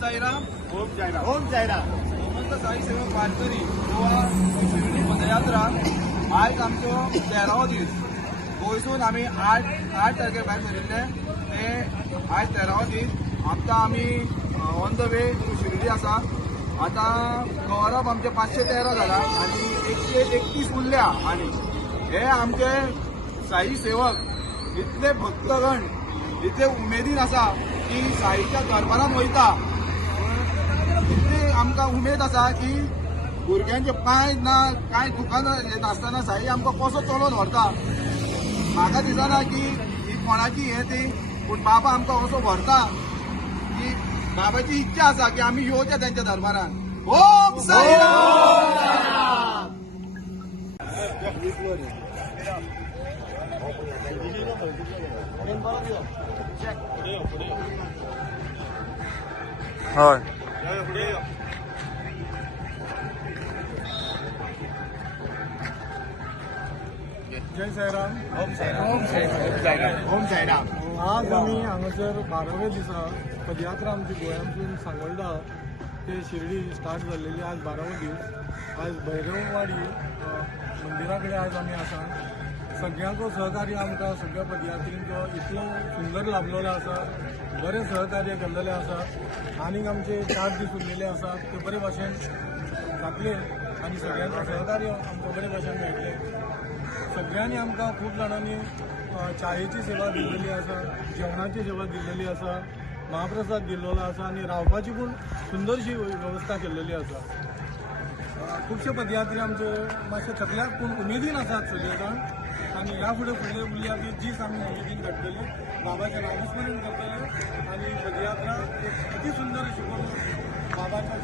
साईराम. ओम साईराम. ओम साईराम. समर्थ साई सेवक वारकरी गोवा शिर्डी पदयात्रा आज आमचो 13वो दीस. गोंयसून आमी 8 तारखेर भायर सरिल्ले ते आज 13वो दीस. आतां आमी on the way to Shirdi आसा. आतां कव्हरअप आमचे 513 जाला आनी 131 उरल्या. आनी हे आमचे साई सेवक इतले भक्तगण इतले उमेदीन आसा की साईच्या दरबारात वयता. इतली आमकां उमेद आसा की भुरग्यांचे पांय ना कांय दुकान नासतना साई आमकां कसो चलोवन व्हरता. म्हाका दिसना की ही कोणाची हे ती, पूण बाबा आमकां असो व्हरता की बाबाची इच्छा आसा की आमी येवचे त्यांच्या दरबारान. ओम साईराम. हय. जय साईराम. ओम साईराम. ओम साईराम. ओम साईराम. आज आम्ही हांगासर 12व्या दिसा पदयात्रा आमची गोंयांतून सांगोळडा ते शिर्डी स्टार्ट जाल्लेली आज 12वो दीस. आज भैरववाडी मंदिरा कडेन आज आमी आसा. सगळ्यांचो सहकार्य आमकां सगळ्या पदयात्रींचो इतलो सुंदर लाभलेलो आसा. बरें सहकार्य केल्लेलें आसा. आनीक आमचे 4 दीस उरलेले आसात ते बरे भाशेन जातले आनी सगळ्यांचो सहकार्य आमकां बरे भाशेन मेळटलें. सगळ्यांनी आमकां खूब जाणांनी चायेची सेवा दिल्लेली आसा, जेवणाची सेवा दिल्लेली आसा, महाप्रसाद दिल्लेलो आसा आनी रावपाची पूण सुंदरशी वेवस्था केल्लेली आसा. खुबशे पदयात्री आमचे मातशे थकल्यात पूण उमेदीन आसात सगळे जाण. आनी ह्या फुडें फुडले उरल्या दीस आमी उमेदीन काडटले, बाबाचें नामस्मरण करतले आनी पदयात्रा एक अती सुंदर अशी करून बाबाच्या